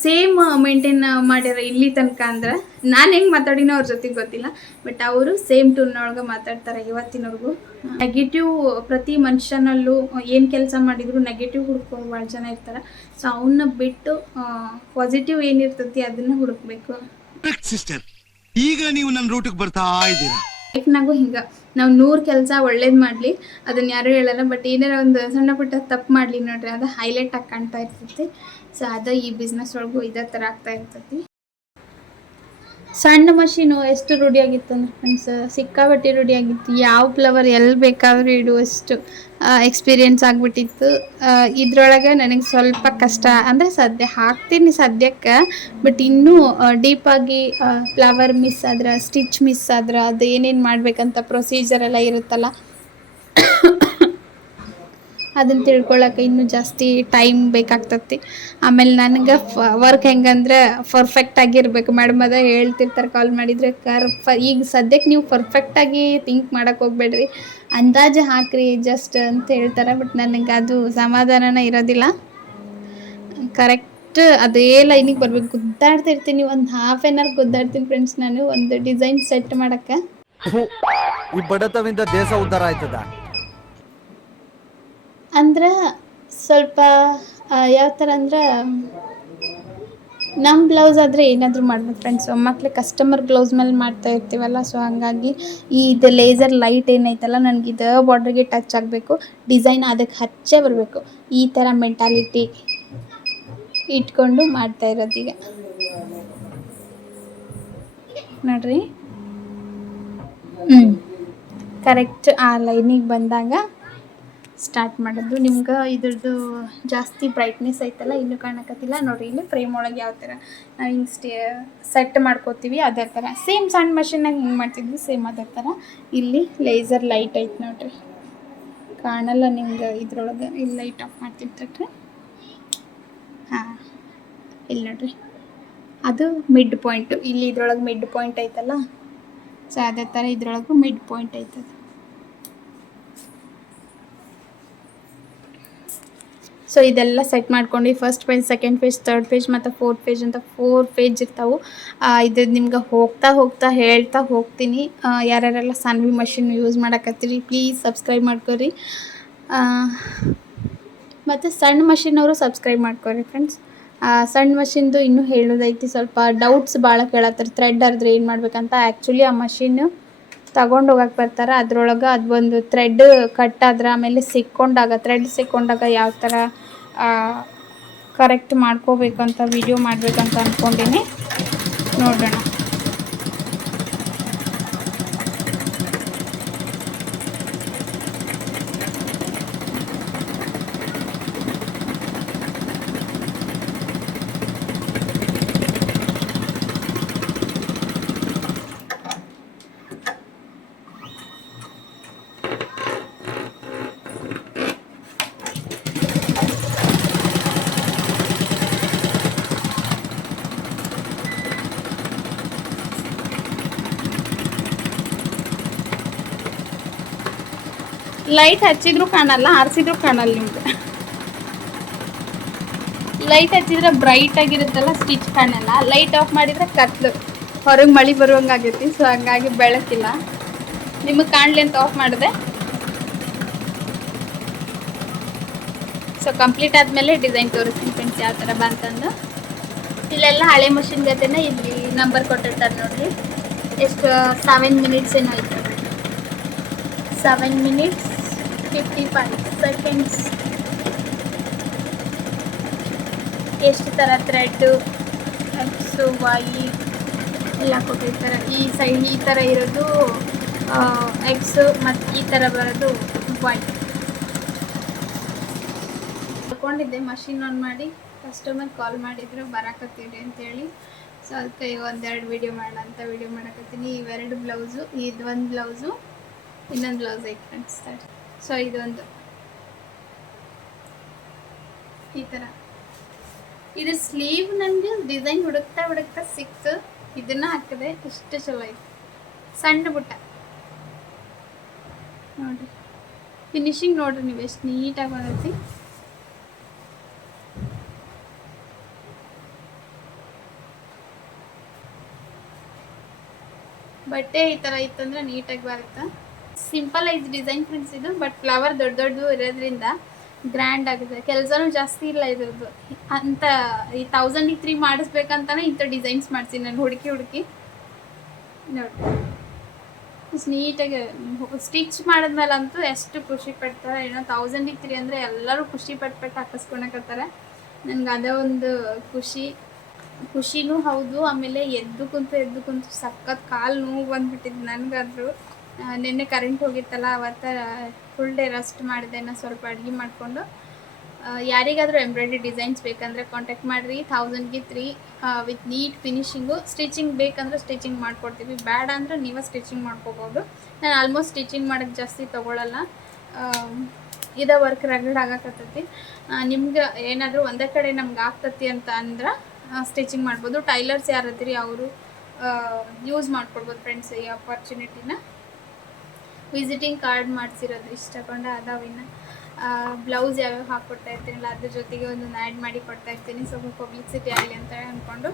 ಸೇಮ್ ಮೇಂಟೈನ್ ಮಾಡ್ಯಾರ ಇಲ್ಲಿ ತನಕ. ಅಂದ್ರೆ ನಾನು ಹೆಂಗೆ ಮಾತಾಡಿನೋ ಅವ್ರ ಜೊತೆಗೆ ಗೊತ್ತಿಲ್ಲ, ಬಟ್ ಅವರು ಸೇಮ್ ಟೂನ್ನೊಳಗೆ ಮಾತಾಡ್ತಾರೆ ಇವತ್ತಿನವ್ರಿಗೂ. ನೆಗೆಟಿವ್ ಪ್ರತಿ ಮನುಷ್ಯನಲ್ಲೂ ಏನು ಕೆಲಸ ಮಾಡಿದ್ರು ನೆಗೆಟಿವ್ ಹುಡುಕೋ ಭಾಳ ಜನ ಇರ್ತಾರೆ. ಸೊ ಅವನ್ನ ಬಿಟ್ಟು ಪಾಸಿಟಿವ್ ಏನಿರ್ತೈತಿ ಅದನ್ನು ಹುಡುಕ್ಬೇಕು. ಸಿಸ್ಟರ್, ಈಗ ನೀವು ನನ್ನ ರೂಟಿಗೆ ಬರ್ತಾ ಇದ್ದೀರಾ. ಲೈಫ್ನಾಗೂ ಹಿಂಗೆ ನಾವು 100 ಕೆಲಸ ಒಳ್ಳೇದು ಮಾಡಲಿ ಅದನ್ನು ಯಾರೂ ಹೇಳಲ್ಲ, ಬಟ್ ಏನಾರ ಒಂದು ಸಣ್ಣ ಪುಟ್ಟ ತಪ್ಪು ಮಾಡಲಿ ನೋಡ್ರಿ ಅದು ಹೈಲೈಟ್ ಆಗಿ ಕಾಣ್ತಾ ಇರ್ತೈತಿ. ಸೊ ಅದು ಈ ಬಿಸ್ನೆಸ್ ಒಳಗೂ ಇದೇ ಥರ ಆಗ್ತಾ ಇರ್ತೈತಿ. ಸಣ್ಣ ಮಷೀನು ಎಷ್ಟು ರೂಢಿಯಾಗಿತ್ತು ಅಂದ್ರೆ ಫ್ರೆಂಡ್ಸ್, ಸಿಕ್ಕಾಬಟ್ಟೆ ರೂಢಿಯಾಗಿತ್ತು. ಯಾವ ಫ್ಲವರ್ ಎಲ್ಲಿ ಬೇಕಾದರೂ ಇಡುವಷ್ಟು ಎಕ್ಸ್ಪೀರಿಯೆನ್ಸ್ ಆಗಿಬಿಟ್ಟಿತ್ತು. ಇದ್ರೊಳಗೆ ನನಗೆ ಸ್ವಲ್ಪ ಕಷ್ಟ ಅಂದರೆ ಸದ್ಯ ಹಾಕ್ತೀನಿ ಸದ್ಯಕ್ಕೆ, ಬಟ್ ಇನ್ನೂ ಡೀಪಾಗಿ ಫ್ಲವರ್ ಮಿಸ್ ಆದ್ರೆ, ಸ್ಟಿಚ್ ಮಿಸ್ ಆದ್ರೆ, ಅದು ಏನೇನು ಮಾಡಬೇಕಂತ ಪ್ರೊಸೀಜರ್ ಎಲ್ಲ ಇರುತ್ತಲ್ಲ, ಅದನ್ನು ತಿಳ್ಕೊಳ್ಳೋಕೆ ಇನ್ನೂ ಜಾಸ್ತಿ ಟೈಮ್ ಬೇಕಾಗ್ತತಿ. ಆಮೇಲೆ ನನಗೆ ವರ್ಕ್ ಹೆಂಗಂದ್ರೆ ಪರ್ಫೆಕ್ಟ್ ಆಗಿರ್ಬೇಕು. ಮೇಡಮ್ ಅದ ಹೇಳ್ತಿರ್ತಾರೆ ಕಾಲ್ ಮಾಡಿದರೆ, ಈಗ ಸದ್ಯಕ್ಕೆ ನೀವು ಪರ್ಫೆಕ್ಟಾಗಿ ಥಿಂಕ್ ಮಾಡೋಕ್ಕೆ ಹೋಗ್ಬೇಡ್ರಿ, ಅಂದಾಜು ಹಾಕ್ರಿ ಜಸ್ಟ್ ಅಂತ ಹೇಳ್ತಾರೆ. ಬಟ್ ನನಗೆ ಅದು ಸಮಾಧಾನನೇ ಇರೋದಿಲ್ಲ. ಕರೆಕ್ಟ್ ಅದೇ ಲೈನಿಗೆ ಬರ್ಬೇಕು. ಗುದ್ದಾಡ್ತಿರ್ತೀನಿ, ಒಂದು ಹಾಫ್ ಆನ್ ಅವರ್ ಗುದ್ದಾಡ್ತೀನಿ ಫ್ರೆಂಡ್ಸ್ ನಾನು ಒಂದು ಡಿಸೈನ್ ಸೆಟ್ ಮಾಡೋಕ್ಕೆ. ಈ ಬಡತವಿಂದ ದೇಶ ಉದ್ಧಾರ ಆಯ್ತದ ಅಂದ್ರೆ ಸ್ವಲ್ಪ ಯಾವ ಥರ ಅಂದ್ರೆ, ನಮ್ಮ ಬ್ಲೌಸ್ ಆದರೆ ಏನಾದರೂ ಮಾಡ್ಬೋದು ಫ್ರೆಂಡ್ಸ್. ಮಕ್ಕಳು ಕಸ್ಟಮರ್ ಬ್ಲೌಸ್ ಮೇಲೆ ಮಾಡ್ತಾ ಇರ್ತೀವಲ್ಲ, ಸೊ ಹಾಗಾಗಿ ಇದು ಲೇಸರ್ ಲೈಟ್ ಏನೈತಲ್ಲ, ನನಗೆ ಇದು ಬಾರ್ಡ್ರಿಗೆ ಟಚ್ ಆಗಬೇಕು, ಡಿಸೈನ್ ಅದಕ್ಕೆ ಹಚ್ಚೇ ಬರಬೇಕು. ಈ ಥರ ಮೆಂಟಾಲಿಟಿ ಇಟ್ಕೊಂಡು ಮಾಡ್ತಾ ಇರೋದೀಗ ನೋಡ್ರಿ. ಕರೆಕ್ಟ್ ಆ ಲೈನಿಗೆ ಬಂದಾಗ ಸ್ಟಾರ್ಟ್ ಮಾಡೋದು. ನಿಮ್ಗೆ ಇದ್ರದ್ದು ಜಾಸ್ತಿ ಬ್ರೈಟ್ನೆಸ್ ಐತಲ್ಲ, ಇನ್ನೂ ಕಾಣಕತ್ತಿಲ್ಲ ನೋಡಿರಿ. ಇಲ್ಲಿ ಫ್ರೇಮ್ ಒಳಗೆ ಯಾವ ಥರ ನಾವು ಹಿಂಗೆ ಸೆಟ್ ಮಾಡ್ಕೋತೀವಿ ಅದೇ ಥರ ಸೇಮ್ ಸಣ್ಣ ಮಷೀನಾಗ ಹಿಂಗೆ ಮಾಡ್ತಿದ್ವಿ, ಸೇಮ್ ಅದೇ ಥರ ಇಲ್ಲಿ ಲೇಸರ್ ಲೈಟ್ ಐತೆ ನೋಡಿರಿ. ಕಾಣಲ್ಲ ನಿಮ್ಗೆ ಇದ್ರೊಳಗೆ. ಇಲ್ಲಿ ಲೈಟ್ ಆಫ್ ಮಾಡ್ತಿರ್ತೈತೆ. ಹಾಂ, ಇಲ್ಲಿ ನೋಡಿರಿ, ಅದು ಮಿಡ್ ಪಾಯಿಂಟು. ಇಲ್ಲಿ ಇದ್ರೊಳಗೆ ಮಿಡ್ ಪಾಯಿಂಟ್ ಐತಲ್ಲ, ಸೊ ಅದೇ ಥರ ಇದ್ರೊಳಗೂ ಮಿಡ್ ಪಾಯಿಂಟ್ ಐತದ. ಸೊ ಇದೆಲ್ಲ ಸೆಟ್ ಮಾಡ್ಕೊಂಡು first page, second page, third page ಮತ್ತು ಫೋರ್ತ್ ಪೇಜ್ ಅಂತ 4 ಪೇಜ್ ಇರ್ತಾವೆ. ಇದು ನಿಮ್ಗೆ ಹೋಗ್ತಾ ಹೇಳ್ತಾ ಹೋಗ್ತೀನಿ. ಯಾರ್ಯಾರೆಲ್ಲ ಸಾನ್ವಿ ಮಷಿನ್ ಯೂಸ್ ಮಾಡಕತ್ತೀರಿ ಪ್ಲೀಸ್ ಸಬ್ಸ್ಕ್ರೈಬ್ ಮಾಡ್ಕೊರಿ. ಮತ್ತು ಸಣ್ಣ ಮಷಿನವರು ಸಬ್ಸ್ಕ್ರೈಬ್ ಮಾಡ್ಕೊರಿ ಫ್ರೆಂಡ್ಸ್. ಸಣ್ಣ ಮಷಿನ್ದು ಇನ್ನೂ ಹೇಳೋದೈತಿ. ಸ್ವಲ್ಪ ಡೌಟ್ಸ್ ಭಾಳ ಕೇಳತ್ತಾರೆ, ಥ್ರೆಡ್ ಹರಿದ್ರೆ ಏನು ಮಾಡ್ಬೇಕಂತ. ಆ್ಯಕ್ಚುಲಿ ಆ ಮಷಿನ್ ತಗೊಂಡು ಹೋಗಕ್ಕೆ ಬರ್ತಾರೆ, ಅದ್ರೊಳಗೆ ಅದು ಒಂದು ಥ್ರೆಡ್ ಕಟ್ಟಾದ್ರೆ ಆಮೇಲೆ ಥ್ರೆಡ್ ಸಿಕ್ಕೊಂಡಾಗ ಯಾವ ಥರ ಕರೆಕ್ಟ್ ಮಾಡ್ಕೋಬೇಕಂತ ವಿಡಿಯೋ ಮಾಡಬೇಕಂತ ಅಂದ್ಕೊಂಡೀನಿ. ನೋಡೋಣ. ಲೈಟ್ ಹಚ್ಚಿದ್ರೂ ಕಾಣಲ್ಲ, ಆರಿಸಿದ್ರೂ ಕಾಣಲ್ಲ ನಿಮ್ಗೆ. ಲೈಟ್ ಹಚ್ಚಿದ್ರೆ ಬ್ರೈಟ್ ಆಗಿರುತ್ತಲ್ಲ, ಸ್ಟಿಚ್ ಕಾಣಲ್ಲ. ಲೈಟ್ ಆಫ್ ಮಾಡಿದರೆ ಕತ್ಲು, ಹೊರಗೆ ಮಳೆ ಬರುವಂಗಾಗೈತಿ. ಸೊ ಹಂಗಾಗಿ ಬೆಳಕಿಲ್ಲ. ನಿಮಗೆ ಕಾಣಲಿ ಅಂತ ಆಫ್ ಮಾಡಿದೆ. ಸೊ ಕಂಪ್ಲೀಟ್ ಆದಮೇಲೆ ಡಿಸೈನ್ ತೋರಿಸ್ತೀನಿ ಫ್ರೆಂಡ್ಸ್ ಯಾವ ಥರ ಬಂತಂದು. ಇಲ್ಲೆಲ್ಲ ಹಳೆ ಮಷಿನ್ ಜೊತೆನೇ ಇಲ್ಲಿ ನಂಬರ್ ಕೊಟ್ಟಿರ್ತಾರೆ ನೋಡಿರಿ. ಎಷ್ಟು 7 ಮಿನಿಟ್ಸ್ ಏನೋ ಆಯ್ತು. 7 minutes 55 seconds. ಎಷ್ಟು ಥರ ಥ್ರೆಡ್ಡು, ಎಕ್ಸು, ವೈ ಎಲ್ಲ ಕೊಟ್ಟಿರ್ತಾರೆ. ಈ ಸೈಡ್ ಈ ಥರ ಇರೋದು ಎಕ್ಸು ಮತ್ತು ಈ ಥರ ಬರೋದು ವೈ. ತಗೊಂಡಿದ್ದೆ ಮಷಿನ್ ಆನ್ ಮಾಡಿ, ಕಸ್ಟಮರ್ ಕಾಲ್ ಮಾಡಿದ್ರು ಬರಾಕತ್ತೀರಿ ಅಂತೇಳಿ. ಸೊ ಅದಕ್ಕೆ ಒಂದೆರಡು ವೀಡಿಯೋ ಮಾಡೋಣ ಅಂತ ವೀಡಿಯೋ ಮಾಡಕತ್ತೀನಿ. ಇವೆರಡು ಬ್ಲೌಸು, ಇದು ಒಂದು ಬ್ಲೌಸು, ಇನ್ನೊಂದು ಬ್ಲೌಸ್ ಐತೆ ಫ್ರೆಂಡ್ಸ್. ಸೊ ಇದೊಂದು ಈ ಥರ. ಇದು ಸ್ಲೀವ್ ನನಗೆ ಡಿಸೈನ್ ಹುಡುಕ್ತಾ ಸಿಕ್ತು, ಇದನ್ನ ಹಾಕಿದೆ. ಎಷ್ಟು ಚಲೋ ಐತೆ, ಸಣ್ಣ ಬುಟ್ಟ ನೋಡಿರಿ. ಫಿನಿಶಿಂಗ್ ನೋಡ್ರಿ ನೀವು ಎಷ್ಟು ನೀಟಾಗಿ ಬಂದೈತಿ. ಬಟ್ಟೆ ಈ ಥರ ಇತ್ತಂದ್ರೆ ನೀಟಾಗಿ ಬರುತ್ತೆ. ಸಿಂಪಲ್ ಐತೆ ಡಿಸೈನ್ ಫ್ರೆಂಡ್ಸ್ ಇದು, ಬಟ್ ಫ್ಲವರ್ ದೊಡ್ಡ ಇರೋದ್ರಿಂದ ಗ್ರ್ಯಾಂಡ್ ಆಗಿದೆ. ಕೆಲಸನೂ ಜಾಸ್ತಿ ಇಲ್ಲ ಇದ್ರದ್ದು ಅಂತ. ಈ 1003 ಮಾಡಿಸ್ಬೇಕಂತಾನೆ ಇಂಥ ಡಿಸೈನ್ಸ್ ಮಾಡ್ತೀನಿ ನಾನು ಹುಡುಕಿ ನೋಡಿ. ನೀಟಾಗಿ ಸ್ಟಿಚ್ ಮಾಡಿದ್ಮೇಲಂತೂ ಎಷ್ಟು ಖುಷಿ ಪಡ್ತಾರೆ. ಏನೋ 1003 ಅಂದರೆ ಎಲ್ಲರೂ ಖುಷಿ ಪಟ್ಟು ಹಾಕಿಸ್ಕೊಳಕತ್ತಾರೆ. ನನಗೆ ಅದೇ ಒಂದು ಖುಷಿನೂ ಹೌದು. ಆಮೇಲೆ ಎದ್ದು ಕುಂತು ಸಖತ್ ಕಾಲು ನೋವು ಬಂದುಬಿಟ್ಟಿದ್ದು ನನಗಾದ್ರು. ನಿನ್ನೆ ಕರೆಂಟ್ ಹೋಗಿತ್ತಲ್ಲ, ಅವತ್ತು ಫುಲ್ ಡೇ ರೆಸ್ಟ್ ಮಾಡಿದೆ. ನಾನು ಸ್ವಲ್ಪ ಅಡುಗೆ ಮಾಡಿಕೊಂಡು. ಯಾರಿಗಾದರೂ ಎಂಬ್ರಾಯ್ಡ್ರಿ ಡಿಸೈನ್ಸ್ ಬೇಕಂದರೆ ಕಾಂಟ್ಯಾಕ್ಟ್ ಮಾಡಿರಿ. 1000ಗೆ 3 ವಿತ್ ನೀಟ್ ಫಿನಿಶಿಂಗು. ಸ್ಟಿಚಿಂಗ್ ಬೇಕಂದ್ರೆ ಸ್ಟಿಚಿಂಗ್ ಮಾಡಿಕೊಡ್ತೀವಿ, ಬೇಡ ಅಂದರೆ ನೀವೇ ಸ್ಟಿಚಿಂಗ್ ಮಾಡ್ಕೋಬೋದು. ನಾನು ಆಲ್ಮೋಸ್ಟ್ ಸ್ಟಿಚಿಂಗ್ ಮಾಡೋಕ್ಕೆ ಜಾಸ್ತಿ ತೊಗೊಳ್ಳಲ್ಲ. ಇದೇ ವರ್ಕ್ ರಗಡ್ ಆಗಕತ್ತೈತಿ. ನಿಮ್ಗೆ ಏನಾದರೂ ಒಂದೇ ಕಡೆ ನಮ್ಗೆ ಆಗ್ತತಿ ಅಂತ ಅಂದ್ರೆ ಸ್ಟಿಚಿಂಗ್ ಮಾಡ್ಬೋದು. ಟೈಲರ್ಸ್ ಯಾರು ಇದ್ದೀರಿ ಅವರು ಯೂಸ್ ಮಾಡ್ಕೊಡ್ಬೋದು ಫ್ರೆಂಡ್ಸ್ ಈ ಆಪರ್ಚುನಿಟಿನ. ವಿಸಿಟಿಂಗ್ ಕಾರ್ಡ್ ಮಾಡಿಸಿರೋದು ಇಷ್ಟಕೊಂಡೆ ಅದಾವಿನ. ಬ್ಲೌಸ್ ಯಾವ್ಯಾವ ಹಾಕ್ಕೊಡ್ತಾ ಇರ್ತೀನಲ್ಲ ಅದ್ರ ಜೊತೆಗೆ ಒಂದೊಂದು ಆ್ಯಡ್ ಮಾಡಿ ಕೊಡ್ತಾ ಇರ್ತೀನಿ, ಸ್ವಲ್ಪ ಪಬ್ಲಿಸಿಟಿ ಆಗಲಿ ಅಂತ ಅಂದ್ಕೊಂಡು.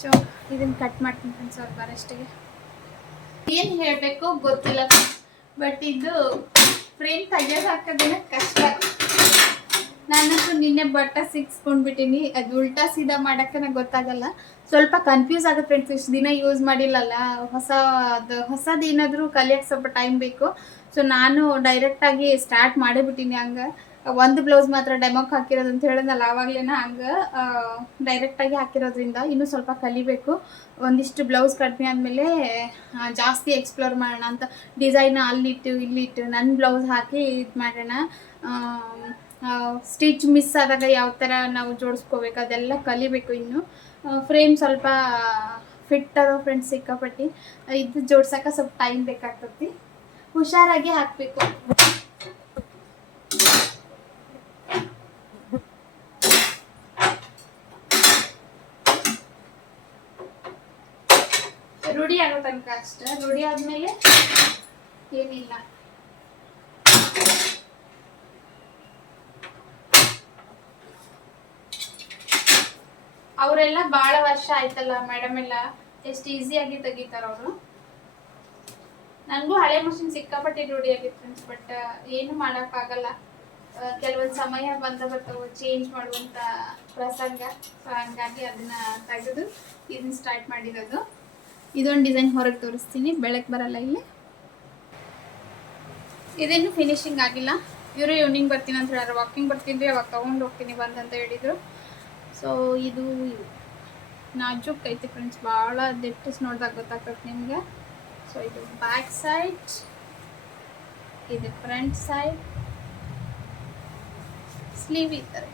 ಸೊ ಇದನ್ನು ಕಟ್ ಮಾಡ್ತೀನಿ ಫ್ರೆಂಡ್ಸ್ ಸ್ವಲ್ಪ ಅಷ್ಟಿಗೆ. ಏನು ಹೇಳಬೇಕು ಗೊತ್ತಿಲ್ಲ, ಬಟ್ ಇದು ಫ್ರೇಮ್ ತೆಗೆಯೋದು ಹಾಕೋದಿಲ್ಲ ಕಷ್ಟ. ನಾನಂತೂ ನಿನ್ನೆ ಬಟ್ಟೆ ಸಿಕ್ಸ್ಕೊಂಡ್ಬಿಟ್ಟಿನಿ. ಅದು ಉಲ್ಟಾ ಸೀದಾ ಮಾಡೋಕ್ಕೆ ನನಗೆ ಗೊತ್ತಾಗಲ್ಲ, ಸ್ವಲ್ಪ ಕನ್ಫ್ಯೂಸ್ ಆಗುತ್ತೆ ಫ್ರೆಂಡ್ಸ್. ಇಷ್ಟು ದಿನ ಯೂಸ್ ಮಾಡಿಲ್ಲಲ್ಲ, ಹೊಸದು ಏನಾದರೂ ಕಲಿಯೋಕ್ಕೆ ಸ್ವಲ್ಪ ಟೈಮ್ ಬೇಕು. ಸೊ ನಾನು ಡೈರೆಕ್ಟಾಗಿ ಸ್ಟಾರ್ಟ್ ಮಾಡಿಬಿಟ್ಟಿನಿ. ಹಂಗೆ ಒಂದು ಬ್ಲೌಸ್ ಮಾತ್ರ ಡೆಮೋಕ್ಕೆ ಹಾಕಿರೋದು ಅಂತ ಹೇಳಿದ್ನಲ್ಲ, ಆವಾಗಲೇ ಹಂಗೆ ಡೈರೆಕ್ಟಾಗಿ ಹಾಕಿರೋದ್ರಿಂದ ಇನ್ನೂ ಸ್ವಲ್ಪ ಕಲಿಬೇಕು. ಒಂದಿಷ್ಟು ಬ್ಲೌಸ್ ಕಡಿಮೆ ಆದಮೇಲೆ ಜಾಸ್ತಿ ಎಕ್ಸ್ಪ್ಲೋರ್ ಮಾಡೋಣ ಅಂತ. ಡಿಸೈನ್ ಅಲ್ಲಿಟ್ಟು ಇಲ್ಲಿಟ್ಟು ನನ್ನ ಬ್ಲೌಸ್ ಹಾಕಿ ಇದು ಮಾಡೋಣ. ಸ್ಟಿಚ್ ಮಿಸ್ ಆದಾಗ ಯಾವ ಥರ ನಾವು ಜೋಡಿಸ್ಕೋಬೇಕು ಅದೆಲ್ಲ ಕಲಿಬೇಕು ಇನ್ನು. ಫ್ರೇಮ್ ಸ್ವಲ್ಪ ಫಿಟ್ ಅದ ಫ್ರೆಂಡ್ಸ್ ಸಿಕ್ಕಾಪಟ್ಟಿ. ಇದು ಜೋಡ್ಸೋಕೆ ಸ್ವಲ್ಪ ಟೈಮ್ ಬೇಕಾಗ್ತತಿ, ಹುಷಾರಾಗಿ ಹಾಕಬೇಕು. ರೂಢಿ ಆಗೋ ತನಕ ಅಷ್ಟೇ, ರೂಢಿ ಆದಮೇಲೆ ಏನಿಲ್ಲ. ಅವರೆಲ್ಲ ಭಾಳ ವರ್ಷ ಆಯ್ತಲ್ಲ ಮೇಡಮ್, ಎಲ್ಲ ಎಷ್ಟು ಈಸಿಯಾಗಿ ತೆಗಿತಾರೆ ಅವರು. ನನಗೂ ಹಳೆ ಮಷಿನ್ ಸಿಕ್ಕಾಪಟ್ಟೆ ರೂಢಿ ಆಗಿತ್ತು ಫ್ರೆಂಡ್ಸ್, ಬಟ್ ಏನು ಮಾಡೋಕ್ಕಾಗಲ್ಲ. ಕೆಲವೊಂದು ಸಮಯ ಬರ್ತಾವೆ ಚೇಂಜ್ ಮಾಡುವಂಥ ಪ್ರಸಂಗ. ಸೊ ಹಂಗಾಗಿ ಅದನ್ನು ತೆಗೆದು ಇದನ್ನ ಸ್ಟಾರ್ಟ್ ಮಾಡಿರೋದು. ಇದೊಂದು ಡಿಸೈನ್ ಹೊರಗೆ ತೋರಿಸ್ತೀನಿ, ಬೆಳಕು ಬರಲ್ಲ ಇಲ್ಲಿ. ಇದೇನು ಫಿನಿಶಿಂಗ್ ಆಗಿಲ್ಲ. ಇವರು ಈವ್ನಿಂಗ್ ಬರ್ತೀನಿ ಅಂತ ಹೇಳಿದ್ರು, ವಾಕಿಂಗ್ ಬರ್ತೀನಿ ರೀ ಅವಾಗ ತೊಗೊಂಡು ಹೋಗ್ತೀನಿ ಬಂದಂತ ಹೇಳಿದರು. ಸೊ ಇದು ನಾಜೂಕ್ ಐತಿ ಫ್ರೆಂಡ್ಸ್, ಭಾಳ ದೆಟ್ಟಿಸ್ ನೋಡಿದಾಗ ಗೊತ್ತಾಗ್ತದೆ ನಿಮಗೆ. ಸೊ ಇದು ಬ್ಯಾಕ್ ಸೈಡ್, ಇದು ಫ್ರಂಟ್ ಸೈಡ್, ಸ್ಲೀವ್ ಈ ಥರ.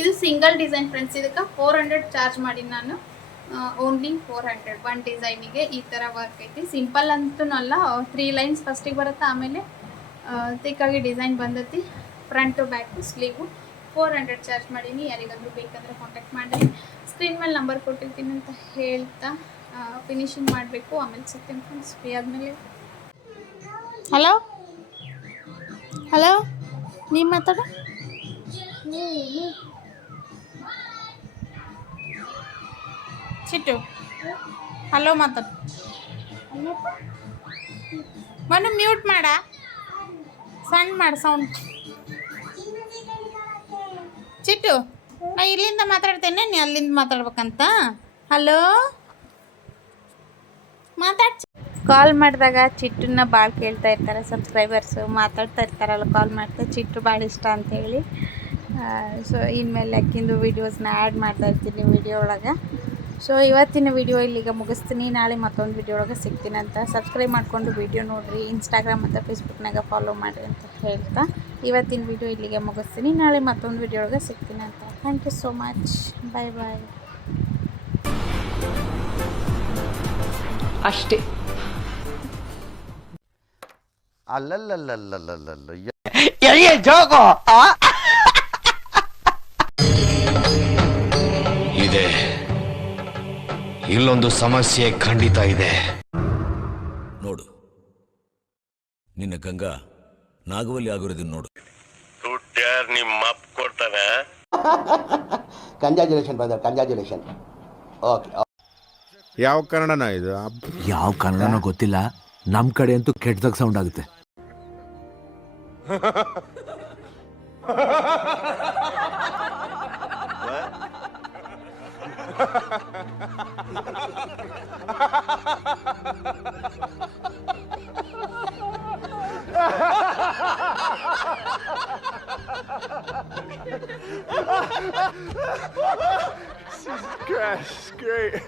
ಇದು ಸಿಂಗಲ್ ಡಿಸೈನ್ ಫ್ರೆಂಡ್ಸ್. ಇದಕ್ಕೆ 400 ಚಾರ್ಜ್ ಮಾಡಿ ನಾನು, ಓನ್ಲಿ 400 ಒನ್ ಡಿಸೈನಿಗೆ. ಈ ಥರ ವರ್ಕ್ ಐತಿ. ಸಿಂಪಲ್ ಅಂತೂ ಅಲ್ಲ, 3 ಲೈನ್ಸ್ ಫಸ್ಟಿಗೆ ಬರುತ್ತೆ, ಆಮೇಲೆ ತಿಕ್ಕಾಗಿ ಡಿಸೈನ್ ಬಂದೈತಿ. ಫ್ರಂಟು ಬ್ಯಾಕು ಸ್ಲೀವು 400 ಚಾರ್ಜ್ ಮಾಡೀನಿ. ಯಾರಿಗಾದ್ರೂ ಬೇಕಂದ್ರೆ ಕಾಂಟ್ಯಾಕ್ಟ್ ಮಾಡಿರಿ. ಸ್ಕ್ರೀನ್ ಮೇಲೆ ನಂಬರ್ ಕೊಟ್ಟಿರ್ತೀನಿ ಅಂತ ಹೇಳ್ತಾ ಫಿನಿಶಿಂಗ್ ಮಾಡಬೇಕು, ಆಮೇಲೆ ಸಿಗ್ತೀನಿ ಫ್ರೆಂಡ್ಸ್ ಫ್ರೀ ಆದಮೇಲೆ. ಹಲೋ ಹಲೋ, ನೀವು ಮಾತಾಡ. ಚಿಟ್ಟು ಹಲೋ ಮಾತಾಡ. ಮನು ಮ್ಯೂಟ್ ಮಾಡ, ಸಣ್ಣ ಮಾಡು ಸೌಂಡ್. ಚಿಟ್ಟು ನಾ ಇಲ್ಲಿಂದ ಮಾತಾಡ್ತೇನೆ, ನೀ ಅಲ್ಲಿಂದ ಮಾತಾಡ್ಬೇಕಂತ. ಹಲೋ ಮಾತಾಡ್. ಕಾಲ್ ಮಾಡಿದಾಗ ಚಿಟ್ಟನ್ನ ಭಾಳ ಕೇಳ್ತಾ ಇರ್ತಾರೆ ಸಬ್ಸ್ಕ್ರೈಬರ್ಸು, ಮಾತಾಡ್ತಾ ಇರ್ತಾರಲ್ಲ ಕಾಲ್ ಮಾಡ್ತಾ. ಚಿಟ್ಟು ಭಾಳ ಇಷ್ಟ ಅಂತೇಳಿ ಸೊ ಇನ್ಮೇಲೆ ಅಕ್ಕಿಂದು ವೀಡಿಯೋಸ್ನ ಆ್ಯಡ್ ಮಾಡ್ತಾ ಇರ್ತೀನಿ ವಿಡಿಯೋ ಒಳಗೆ. ಸೊ ಇವತ್ತಿನ ವಿಡಿಯೋ ಇಲ್ಲಿಗೆ ಮುಗಿಸ್ತೀನಿ. ನಾಳೆ ಮತ್ತೊಂದು ವಿಡಿಯೋ ಒಳಗೆ ಸಿಗ್ತೀನಿ ಅಂತ. ಸಬ್ಸ್ಕ್ರೈಬ್ ಮಾಡಿಕೊಂಡು ವಿಡಿಯೋ ನೋಡಿರಿ, ಇನ್ಸ್ಟಾಗ್ರಾಮ್ ಮತ್ತು ಫೇಸ್ಬುಕ್ನಾಗ ಫಾಲೋ ಮಾಡಿರಿ ಅಂತ ಹೇಳ್ತಾ ಇವತ್ತಿನ ವಿಡಿಯೋ ಇಲ್ಲಿಗೆ ಮುಗಿಸ್ತೀನಿ. ನಾಳೆ ಮತ್ತೊಂದು ವಿಡಿಯೋ ಒಳಗೆ ಸಿಗ್ತೀನಿ ಅಂತ. ಥ್ಯಾಂಕ್ ಯು ಸೋ ಮಚ್, ಬಾಯ್ ಬಾಯ್. ಅಷ್ಟೇ. ಅಲ್ಲಲ್ಲಲ್ಲಲ್ಲಲ್ಲಲ್ಲ ಇದೆ, ಇಲ್ಲೊಂದು ಸಮಸ್ಯೆ ಖಂಡಿತ ಇದೆ. ನೋಡು, ನಿನ್ನ ಗಂಗಾ ನಾಗವಲ್ಲಿ ಆಗಿರೋದನ್ನ ನೋಡು. ದುಡ್ಡು ಯಾರು ನಿಮ್ಮ ಅಪ್ಪ ಕೊಡ್ತಾನೆ? Congratulation brother, congratulation. ಓಕೆ. ಯಾವ ಕನ್ನಡನ ಇದು? ಯಾವ ಕನ್ನಡನೋ ಗೊತ್ತಿಲ್ಲ, ನಮ್ ಕಡೆ ಅಂತೂ ಕೆಟ್ಟದಾಗ ಸೌಂಡ್ ಆಗುತ್ತೆ. Gosh, great.